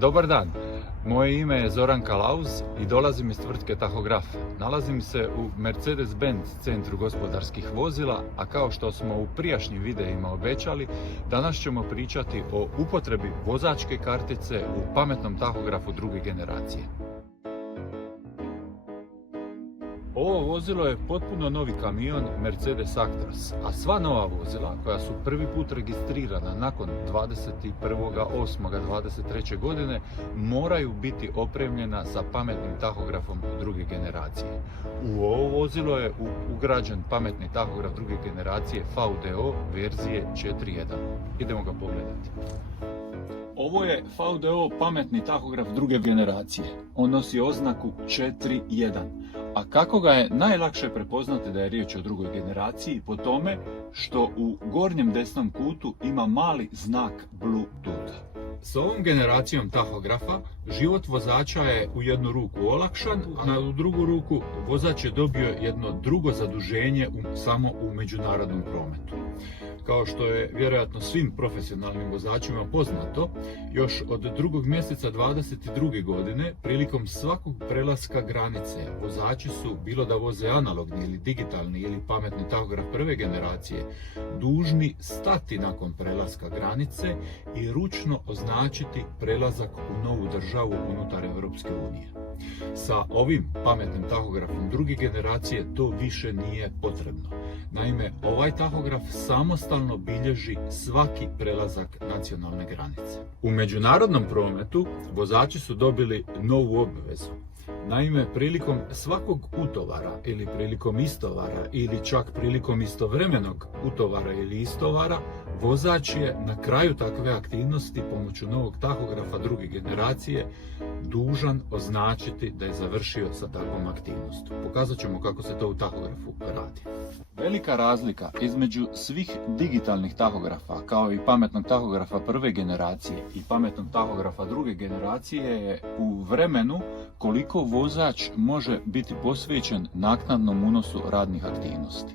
Dobar dan, moje ime je Zoran Kalauz i dolazim iz tvrtke Tahograf. Nalazim se u Mercedes-Benz centru gospodarskih vozila, a kao što smo u prijašnjim videima obećali, danas ćemo pričati o upotrebi vozačke kartice u pametnom tahografu druge generacije. Ovo vozilo je potpuno novi kamion Mercedes Actros, a sva nova vozila koja su prvi put registrirana nakon 21.8.23. godine moraju biti opremljena sa pametnim tahografom druge generacije. U ovo vozilo je ugrađen pametni tahograf druge generacije VDO verzije 4.1. Idemo ga pogledati. Ovo je VDO pametni tahograf druge generacije. On nosi oznaku 4.1. A kako ga je najlakše prepoznati da je riječ o drugoj generaciji? Po tome što u gornjem desnom kutu ima mali znak Bluetooth. S ovom generacijom tahografa život vozača je u jednu ruku olakšan, a u drugu ruku vozač je dobio jedno drugo zaduženje samo u međunarodnom prometu. Kao što je vjerojatno svim profesionalnim vozačima poznato, još od 2. mjeseca 2022. godine prilikom svakog prelaska granice vozači su, bilo da voze analogni ili digitalni ili pametni tahograf prve generacije, dužni stati nakon prelaska granice i ručno označiti prelazak u novu državu unutar Europske unije. Sa ovim pametnim tahografom druge generacije to više nije potrebno. Naime, ovaj tahograf samostalno bilježi svaki prelazak nacionalne granice. U međunarodnom prometu vozači su dobili novu obvezu. Naime, prilikom svakog utovara ili prilikom istovara ili čak prilikom istovremenog utovara ili istovara, vozač je na kraju takve aktivnosti pomoću novog tahografa druge generacije dužan označiti da je završio sa takvom aktivnosti. Pokazat ćemo kako se to u tahografu radi. Velika razlika između svih digitalnih tahografa kao i pametnog tahografa prve generacije i pametnog tahografa druge generacije je u vremenu koliko vozač može biti posvećen naknadnom unosu radnih aktivnosti.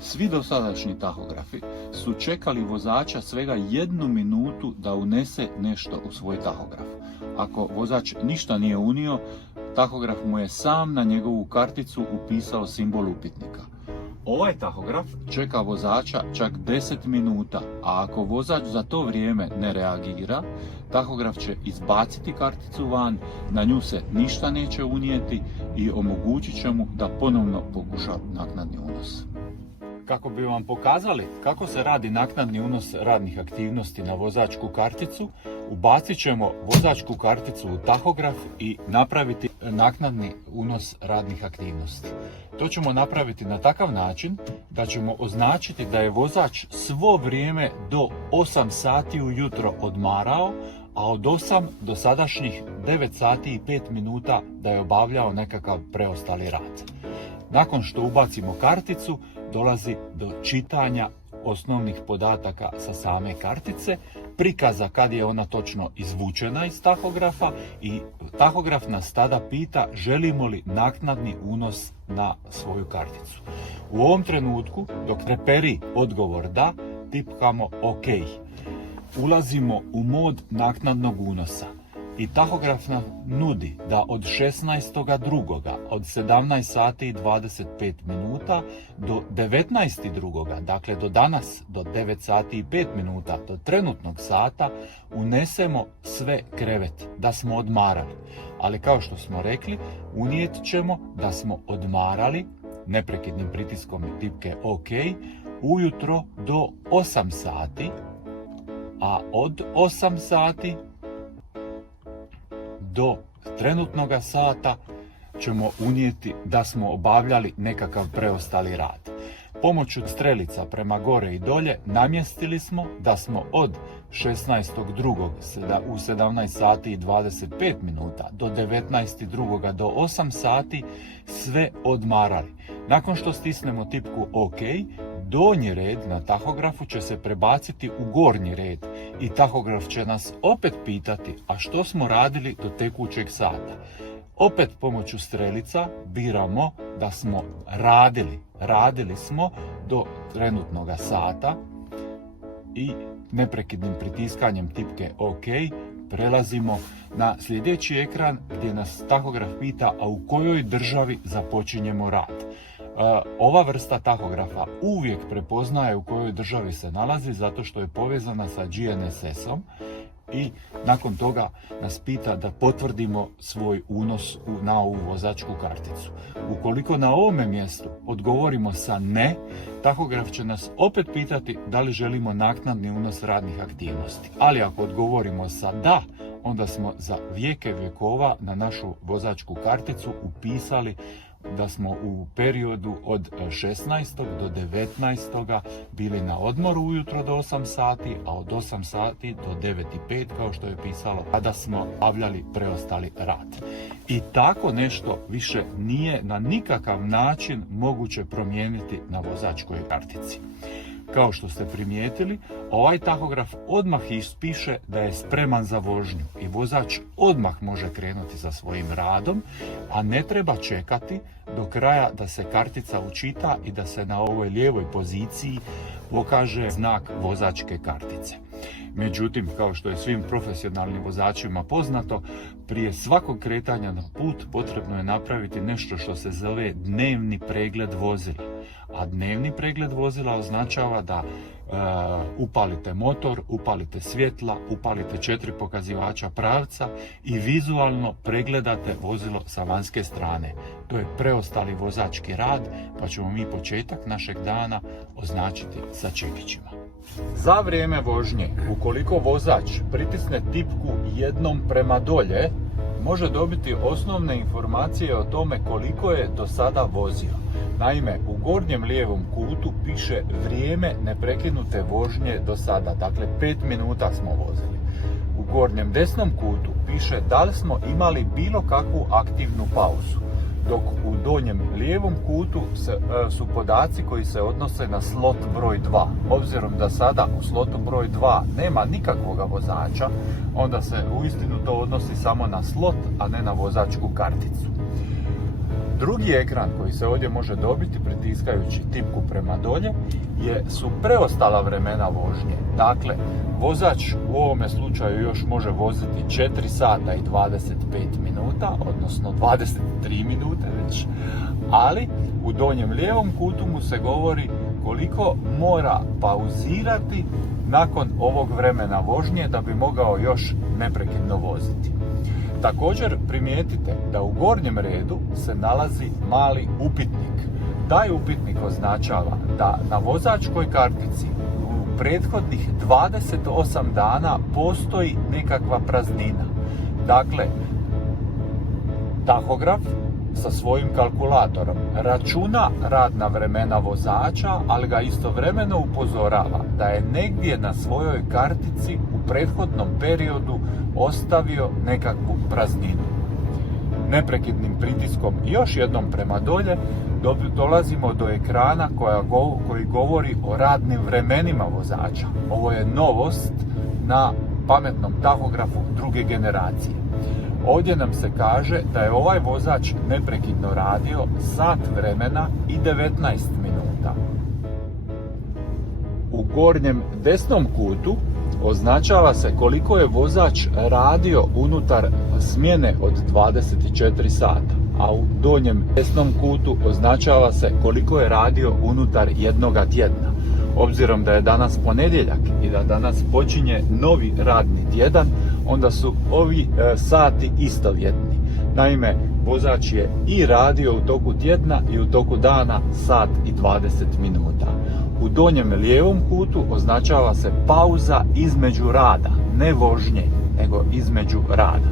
Svi dosadašnji tahografi su čekali vozača svega 1 minutu da unese nešto u svoj tahograf. Ako vozač ništa nije unio, tahograf mu je sam na njegovu karticu upisao simbol upitnika. Ovaj tahograf čeka vozača čak 10 minuta, a ako vozač za to vrijeme ne reagira, tahograf će izbaciti karticu van, na nju se ništa neće unijeti i omogućit će mu da ponovno pokuša naknadni unos. Kako bi vam pokazali kako se radi naknadni unos radnih aktivnosti na vozačku karticu, ubacit ćemo vozačku karticu u tahograf i napraviti naknadni unos radnih aktivnosti. To ćemo napraviti na takav način da ćemo označiti da je vozač svo vrijeme do 8 sati ujutro odmarao, a od 8 do sadašnjih 9 sati i 5 minuta da je obavljao nekakav preostali rad. Nakon što ubacimo karticu, dolazi do čitanja osnovnih podataka sa same kartice, prikaza kad je ona točno izvučena iz tahografa i tahograf nas tada pita želimo li naknadni unos na svoju karticu. U ovom trenutku, dok treperi odgovor da, tipkamo OK. Ulazimo u mod naknadnog unosa. I tahograf nam nudi da od 16.2. od 17 sati i 25 minuta do 19.2. dakle do danas do 9 sati i 5 minuta do trenutnog sata unesemo sve krevet, da smo odmarali. Ali kao što smo rekli, unijet ćemo da smo odmarali neprekidnim pritiskom tipke OK ujutro do 8 sati, a od 8 sati do trenutnog sata ćemo unijeti da smo obavljali nekakav preostali rad. Pomoću strelica prema gore i dolje namjestili smo da smo od 16.2. u 17 sati i 25 minuta do 19.2. do 8 sati sve odmarali. Nakon što stisnemo tipku OK, donji red na tahografu će se prebaciti u gornji red i tahograf će nas opet pitati a što smo radili do tekućeg sata. Opet pomoću strelica biramo da smo radili smo do trenutnog sata i neprekidnim pritiskanjem tipke OK prelazimo na sljedeći ekran gdje nas tahograf pita a u kojoj državi započinjemo rad. Ova vrsta tahografa uvijek prepoznaje u kojoj državi se nalazi zato što je povezana sa GNSS-om i nakon toga nas pita da potvrdimo svoj unos na ovu vozačku karticu. Ukoliko na ovome mjestu odgovorimo sa ne, tahograf će nas opet pitati da li želimo naknadni unos radnih aktivnosti. Ali ako odgovorimo sa da, onda smo za vijeke vjekova na našu vozačku karticu upisali da smo u periodu od 16. do 19. bili na odmoru ujutro do 8 sati, a od 8 sati do 9:05 kao što je pisalo, kada smo obavljali preostali rad. I tako nešto više nije na nikakav način moguće promijeniti na vozačkoj kartici. Kao što ste primijetili, ovaj tahograf odmah ispiše da je spreman za vožnju i vozač odmah može krenuti sa svojim radom, a ne treba čekati do kraja da se kartica učita i da se na ovoj lijevoj poziciji pokaže znak vozačke kartice. Međutim, kao što je svim profesionalnim vozačima poznato, prije svakog kretanja na put potrebno je napraviti nešto što se zove dnevni pregled vozila. A dnevni pregled vozila označava da upalite motor, upalite svjetla, upalite 4 pokazivača pravca i vizualno pregledate vozilo sa vanjske strane. To je preostali vozački rad, pa ćemo mi početak našeg dana označiti sa čekićima. Za vrijeme vožnje, ukoliko vozač pritisne tipku jednom prema dolje, može dobiti osnovne informacije o tome koliko je do sada vozio. Naime, u gornjem lijevom kutu piše vrijeme neprekinute vožnje do sada, dakle 5 minuta smo vozili. U gornjem desnom kutu piše da li smo imali bilo kakvu aktivnu pauzu, dok u donjem lijevom kutu su podaci koji se odnose na slot broj 2. Obzirom da sada u slotu broj 2 nema nikakvoga vozača, onda se uistinu to odnosi samo na slot, a ne na vozačku karticu. Drugi ekran koji se ovdje može dobiti pritiskajući tipku prema dolje su preostala vremena vožnje. Dakle, vozač u ovome slučaju još može voziti 4 sata i 25 minuta, odnosno 23 minute već, ali u donjem lijevom kutu mu se govori koliko mora pauzirati nakon ovog vremena vožnje da bi mogao još neprekidno voziti. Također primijetite da u gornjem redu se nalazi mali upitnik. Taj upitnik označava da na vozačkoj kartici u prethodnih 28 dana postoji nekakva praznina. Dakle, tahograf sa svojim kalkulatorom računa radna vremena vozača, ali ga istovremeno upozorava da je negdje na svojoj kartici u prethodnom periodu ostavio nekakvu prazninu. Neprekidnim pritiskom još jednom prema dolje dolazimo do ekrana koji govori o radnim vremenima vozača. Ovo je novost na pametnom tahografu druge generacije. Ovdje nam se kaže da je ovaj vozač neprekidno radio sat vremena i 19 minuta. U gornjem desnom kutu označava se koliko je vozač radio unutar smjene od 24 sata, a u donjem desnom kutu označava se koliko je radio unutar jednoga tjedna. Obzirom da je danas ponedjeljak i da danas počinje novi radni tjedan, onda su ovi sati istovjetni. Naime, vozač je i radio u toku tjedna i u toku dana sat i 20 minuta. U donjem lijevom kutu označava se pauza između rada, ne vožnje, nego između rada.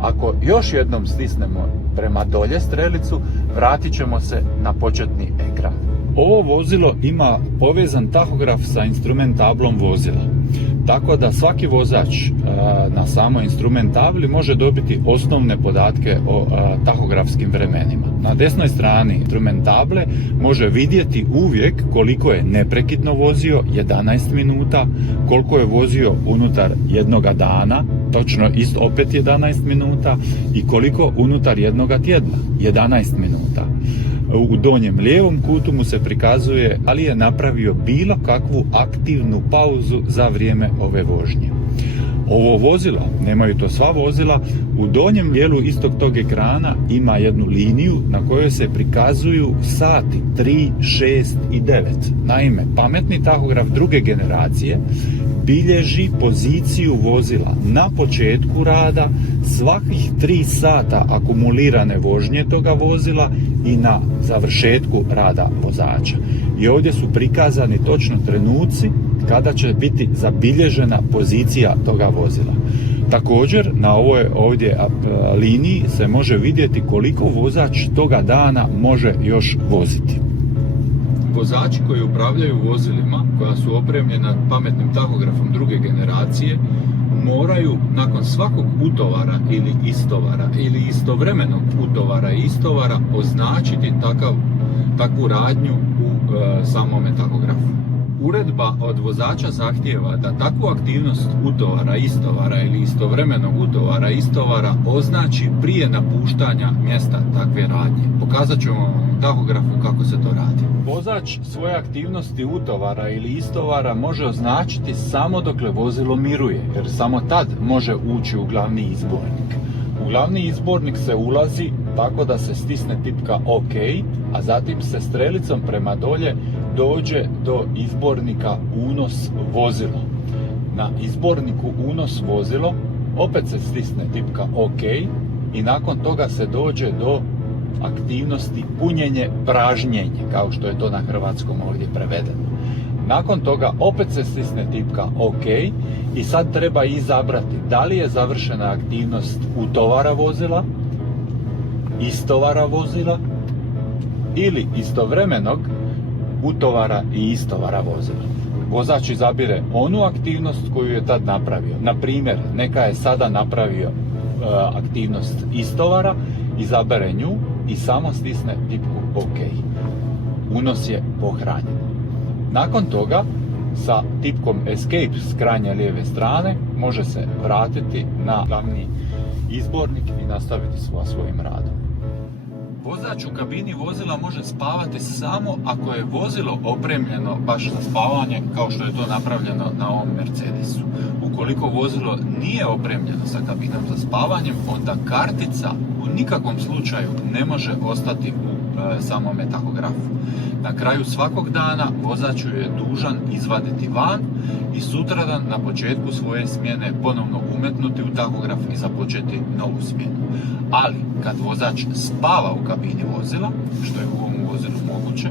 Ako još jednom stisnemo prema dolje strelicu, vratit ćemo se na početni ekran. Ovo vozilo ima povezan tahograf sa instrument tablom vozila. Tako da svaki vozač na samoj instrument tabli može dobiti osnovne podatke o tahografskim vremenima. Na desnoj strani instrument table može vidjeti uvijek koliko je neprekidno vozio, 11 minuta, koliko je vozio unutar jednoga dana, točno opet 11 minuta, i koliko unutar jednoga tjedna, 11 minuta. U donjem lijevom kutu mu se prikazuje ali je napravio bilo kakvu aktivnu pauzu za vrijeme ove vožnje. Ovo vozila, nemaju to sva vozila, u donjem dijelu istog tog ekrana ima jednu liniju na kojoj se prikazuju sati 3, 6 i 9. Naime, pametni tahograf druge generacije bilježi poziciju vozila na početku rada, svakih 3 sata akumulirane vožnje toga vozila i na završetku rada vozača. I ovdje su prikazani točno trenuci kada će biti zabilježena pozicija toga vozila. Također, na ovoj ovdje liniji se može vidjeti koliko vozač toga dana može još voziti. Vozači koji upravljaju vozilima koja su opremljena pametnim tahografom druge generacije moraju nakon svakog utovara ili istovara ili istovremenog utovara i istovara označiti takvu radnju u samome tahografu. Uredba od vozača zahtijeva da takvu aktivnost utovara, istovara ili istovremenog utovara, istovara označi prije napuštanja mjesta takve radnje. Pokazat ću vam u tahografu kako se to radi. Vozač svoje aktivnosti utovara ili istovara može označiti samo dokle vozilo miruje, jer samo tad može ući u glavni izbornik. U glavni izbornik se ulazi tako da se stisne tipka OK, a zatim se strelicom prema dolje dođe do izbornika unos vozilo. Na izborniku unos vozilo opet se stisne tipka OK i nakon toga se dođe do aktivnosti punjenje, pražnjenje, kao što je to na hrvatskom ovdje prevedeno. Nakon toga opet se stisne tipka OK i sad treba izabrati da li je završena aktivnost utovara vozila, istovara vozila ili istovremenog utovara i istovara vozila. Vozač izabire onu aktivnost koju je tad napravio. Na primjer, neka je sada napravio aktivnost istovara, izabere nju i samo stisne tipku OK. Unos je pohranjen. Nakon toga, sa tipkom Escape s krajnje lijeve strane, može se vratiti na glavni izbornik i nastaviti svojim radom. Vozač u kabini vozila može spavati samo ako je vozilo opremljeno baš za spavanje, kao što je to napravljeno na ovom Mercedesu. Ukoliko vozilo nije opremljeno sa kabinom za spavanjem, onda kartica u nikakvom slučaju ne može ostati u samome tahografu. Na kraju svakog dana vozač je dužan izvaditi van i sutradan na početku svoje smjene ponovno umetnuti u tahograf i započeti novu smjenu. Ali kad vozač spava u kabini vozila, što je u ovom vozilu moguće,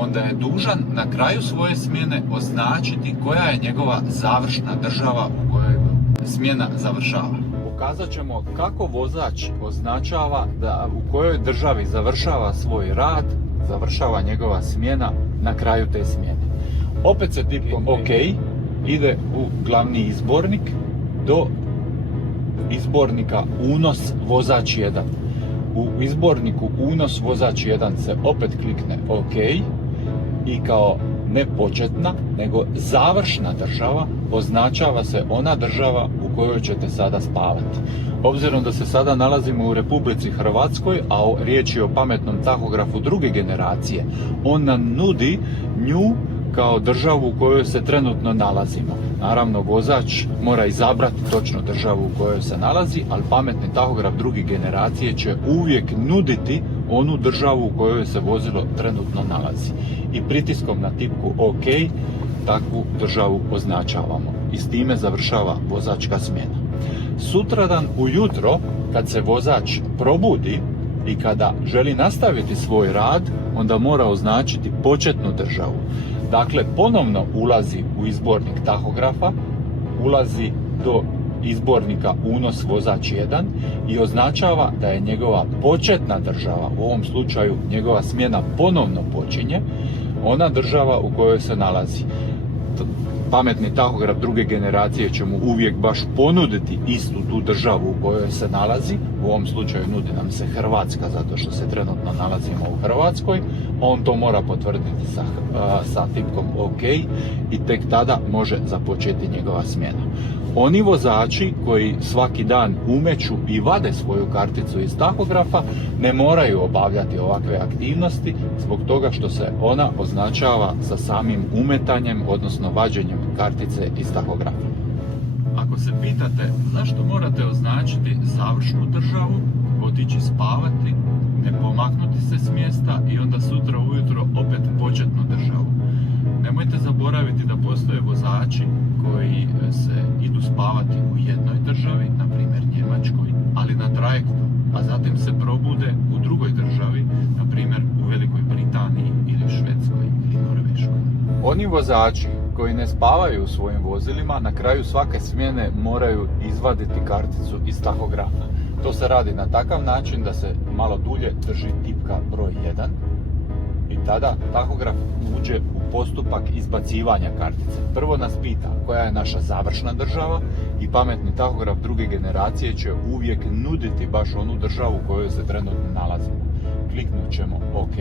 onda je dužan na kraju svoje smjene označiti koja je njegova završna država u kojoj smjena završava. Pokazat ćemo kako vozač označava u kojoj državi završava svoj rad, završava njegova smjena na kraju te smjene. Opet se tipkom OK ide u glavni izbornik do izbornika unos vozač 1. U izborniku unos vozač 1 se opet klikne OK i kao ne početna, nego završna država označava se ona država u kojoj ćete sada spavati. Obzirom da se sada nalazimo u Republici Hrvatskoj, a riječ je o pametnom tahografu druge generacije, on nam nudi nju kao državu u kojoj se trenutno nalazimo. Naravno, vozač mora izabrati točno državu u kojoj se nalazi, ali pametni tahograf druge generacije će uvijek nuditi onu državu u kojoj se vozilo trenutno nalazi. I pritiskom na tipku OK takvu državu označavamo. I s time završava vozačka smjena. Sutradan ujutro, kad se vozač probudi i kada želi nastaviti svoj rad, onda mora označiti početnu državu. Dakle, ponovno ulazi u izbornik tahografa, ulazi do izbornika unos vozač 1 i označava da je njegova početna država, u ovom slučaju njegova smjena ponovno počinje, ona država u kojoj se nalazi. Pametni tahograf druge generacije će mu uvijek baš ponuditi istu tu državu u kojoj se nalazi. U ovom slučaju nudi nam se Hrvatska zato što se trenutno nalazimo u Hrvatskoj. On to mora potvrditi sa tipkom OK i tek tada može započeti njegova smjena. Oni vozači koji svaki dan umeću i vade svoju karticu iz tahografa ne moraju obavljati ovakve aktivnosti zbog toga što se ona označava sa samim umetanjem, odnosno vađenjem kartice iz tahografa. Ako se pitate zašto morate označiti završnu državu, otići spavati, ne pomaknuti se s mjesta i onda sutra ujutro opet početnu državu. Nemojte zaboraviti da postoje vozači koji se idu spavati u jednoj državi, na primjer Njemačkoj, ali na trajektu, a zatim se probude u drugoj državi, na primjer u Velikoj Britaniji ili Švedskoj ili Norveškoj. Oni vozači koji ne spavaju u svojim vozilima na kraju svake smjene moraju izvaditi karticu iz tahografa. To se radi na takav način da se malo dulje drži tipka broj 1 i tada tahograf uđe u postupak izbacivanja kartice. Prvo nas pita koja je naša završna država i pametni tahograf druge generacije će uvijek nuditi baš onu državu u kojoj se trenutno nalazimo. Kliknut ćemo OK,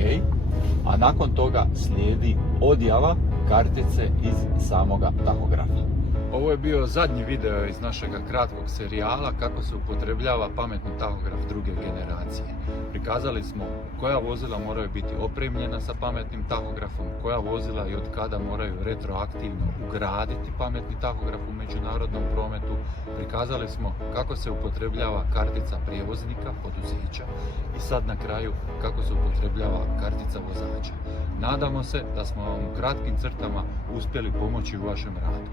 a nakon toga slijedi odjava kartice iz samoga tahografa. Ovo je bio zadnji video iz našeg kratkog serijala kako se upotrebljava pametni tahograf druge generacije. Prikazali smo koja vozila moraju biti opremljena sa pametnim tahografom, koja vozila i od kada moraju retroaktivno ugraditi pametni tahograf u međunarodnom prometu. Prikazali smo kako se upotrebljava kartica prijevoznika, poduzeća i sad na kraju kako se upotrebljava kartica vozača. Nadamo se da smo vam u kratkim crtama uspjeli pomoći u vašem radu.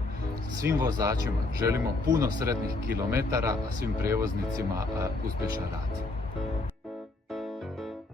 Svim vozačima želimo puno sretnih kilometara, a svim prijevoznicima uspješan rad.